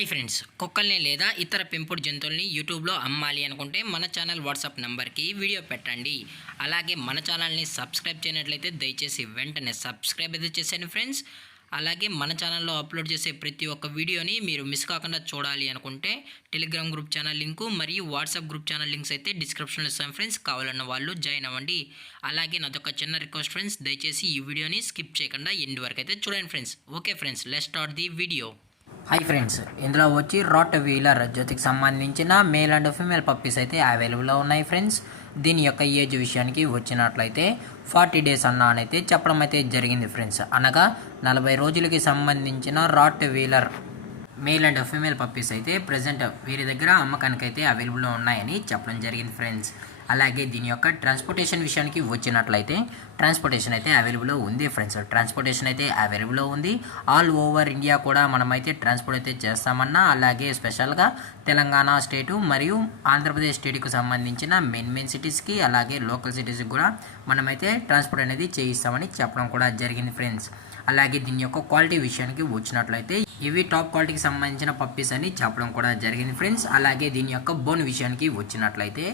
Hi friends, కుక్కల్ని లేదా ఇతర పెంపుడు జంతువుల్ని యూట్యూబ్లో అమ్మాలి అనుకుంటే మన ఛానల్ వాట్సాప్ నెంబర్కి వీడియో పెట్టండి. అలాగే మన ఛానల్ని సబ్స్క్రైబ్ చేయనట్లయితే దయచేసి వెంటనే సబ్స్క్రైబ్ అయితే చేసేయండి ఫ్రెండ్స్. అలాగే మన ఛానల్లో అప్లోడ్ చేసే ప్రతి ఒక్క వీడియోని మీరు మిస్ కాకుండా చూడాలి అనుకుంటే టెలిగ్రామ్ గ్రూప్ ఛానల్ లింకు మరియు వాట్సాప్ గ్రూప్ ఛానల్ లింక్స్ అయితే డిస్క్రిప్షన్లో ఇస్తాను ఫ్రెండ్స్. కావాలన్న వాళ్ళు జాయిన్ అవ్వండి. అలాగే నాదొక చిన్న రిక్వెస్ట్ ఫ్రెండ్స్, దయచేసి ఈ వీడియోని స్కిప్ చేయకుండా ఎండ్ వరకు అయితే చూడండి friends. Okay friends, let's start the video. Hi friends, ఇందులో వచ్చి రాట్ వీలర్ జ్యోతికి సంబంధించిన మేల్ అండ్ ఫీమేల్ పప్పీస్ అయితే అవైలబుల్లో ఉన్నాయి ఫ్రెండ్స్. దీని యొక్క ఏజ్ విషయానికి వచ్చినట్లయితే 40 డేస్ అయితే చెప్పడం అయితే జరిగింది ఫ్రెండ్స్. అనగా 40 రోజులకి సంబంధించిన rottweiler male and female puppies అయితే ప్రజెంట్ వీరి దగ్గర అమ్మకానికి అయితే అవైలబుల్లో ఉన్నాయని చెప్పడం జరిగింది ఫ్రెండ్స్. అలాగే దీని యొక్క ట్రాన్స్పోర్టేషన్ విషయానికి వచ్చినట్లయితే ట్రాన్స్పోర్టేషన్ అయితే అవైలబుల్లో ఉంది ఫ్రెండ్స్. ట్రాన్స్పోర్టేషన్ అయితే అవైలబుల్లో ఉంది. ఆల్ ఓవర్ ఇండియా కూడా మనమైతే ట్రాన్స్పోర్ట్ అయితే చేస్తామన్నా, అలాగే స్పెషల్గా తెలంగాణ స్టేటు మరియు ఆంధ్రప్రదేశ్ స్టేట్కి సంబంధించిన మెయిన్ సిటీస్కి అలాగే లోకల్ సిటీస్కి కూడా మనమైతే ట్రాన్స్పోర్ట్ అనేది చేయిస్తామని చెప్పడం కూడా జరిగింది ఫ్రెండ్స్. అలాగే దీని యొక్క క్వాలిటీ విషయానికి వచ్చినట్లయితే ఇవి టాప్ క్వాలిటీకి సంబంధించిన పప్పీస్ అని చెప్పడం కూడా జరిగింది ఫ్రెండ్స్. అలాగే దీని యొక్క బోన్ విషయానికి వచ్చినట్లయితే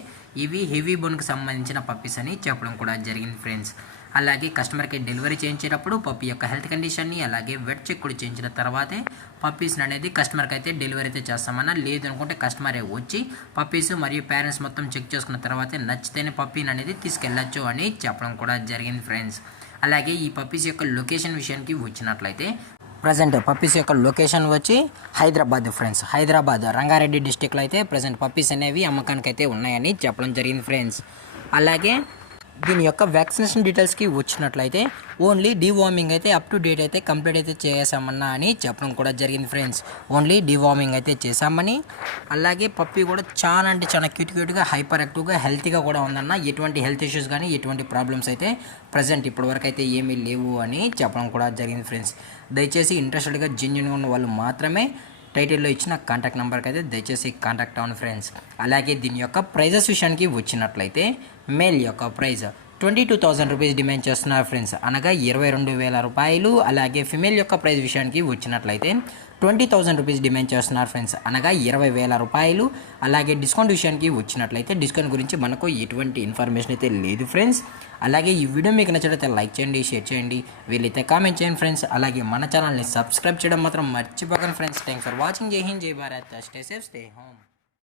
ఇవి హెవీ బోన్కి సంబంధించిన పప్పీస్ అని చెప్పడం కూడా జరిగింది ఫ్రెండ్స్. అలాగే కస్టమర్కి డెలివరీ చేయించేటప్పుడు పప్పీ యొక్క హెల్త్ కండిషన్ని అలాగే వెట్ చెక్ కూడా చేయించిన తర్వాతే పప్పీస్ని అనేది కస్టమర్కి అయితే డెలివరీ అయితే చేస్తామన్నా, లేదు అనుకుంటే కస్టమరే వచ్చి పప్పీస్ మరియు పేరెంట్స్ మొత్తం చెక్ చేసుకున్న తర్వాతే నచ్చితేనే పప్పీని అనేది తీసుకెళ్ళచ్చు అని చెప్పడం కూడా జరిగింది ఫ్రెండ్స్. అలాగే ఈ పప్పీస్ యొక్క లొకేషన్ విషయానికి వచ్చినట్లయితే ప్రజెంట్ పప్పీస్ యొక్క లొకేషన్ వచ్చి హైదరాబాద్ ఫ్రెండ్స్. హైదరాబాద్ రంగారెడ్డి డిస్టిక్లో అయితే ప్రజెంట్ పప్పీస్ అనేవి అమ్మకానికి అయితే ఉన్నాయని చెప్పడం జరిగింది ఫ్రెండ్స్. అలాగే దీని యొక్క వ్యాక్సినేషన్ డీటెయిల్స్కి వచ్చినట్లయితే ఓన్లీ డీవార్మింగ్ అయితే అప్ టు డేట్ అయితే కంప్లీట్ అయితే చేసామన్నా అని చెప్పడం కూడా జరిగింది ఫ్రెండ్స్. ఓన్లీ డీవార్మింగ్ అయితే చేసామని, అలాగే పప్పీ కూడా చాలా అంటే చాలా క్యూట్గా హైపర్ యాక్టివ్గా హెల్తీగా కూడా ఉందన్న. ఎటువంటి హెల్త్ ఇష్యూస్ కానీ ఎటువంటి ప్రాబ్లమ్స్ అయితే ప్రజెంట్ ఇప్పటివరకు అయితే ఏమీ లేవు అని చెప్పడం కూడా జరిగింది ఫ్రెండ్స్. దయచేసి ఇంట్రెస్టెడ్గా జెన్యున్గా ఉన్న వాళ్ళు మాత్రమే టైటిల్లో ఇచ్చిన కాంటాక్ట్ నెంబర్కి అయితే దయచేసి కాంటాక్ట్ అవ్వండి ఫ్రెండ్స్. అలాగే దీని యొక్క ప్రైజెస్ విషయానికి వచ్చినట్లయితే మేల్ యొక్క ప్రైజ్ 22,000 రూపీస్ డిమాండ్ చేస్తున్నారు ఫ్రెండ్స్, అనగా 22,000 రూపాయలు. అలాగే ఫిమేల్ యొక్క ప్రైస్ విషయానికి వచ్చినట్లయితే 20,000 రూపీస్ డిమాండ్ చేస్తున్నారు ఫ్రెండ్స్, అనగా 20,000 రూపాయలు. అలాగే డిస్కౌంట్ విషయానికి వచ్చినట్లయితే డిస్కౌంట్ గురించి మనకు ఎటువంటి ఇన్ఫర్మేషన్ అయితే లేదు ఫ్రెండ్స్. అలాగే ఈ వీడియో మీకు నచ్చినట్లయితే లైక్ చేయండి, షేర్ చేయండి, వీలైతే కామెంట్ చేయండి ఫ్రెండ్స్. అలాగే మన ఛానల్ని సబ్స్క్రైబ్ చేయడం మాత్రం మర్చిపోకండి ఫ్రెండ్స్. Thanks for watching. జై హింద్, జై Bharat, stay safe, stay home.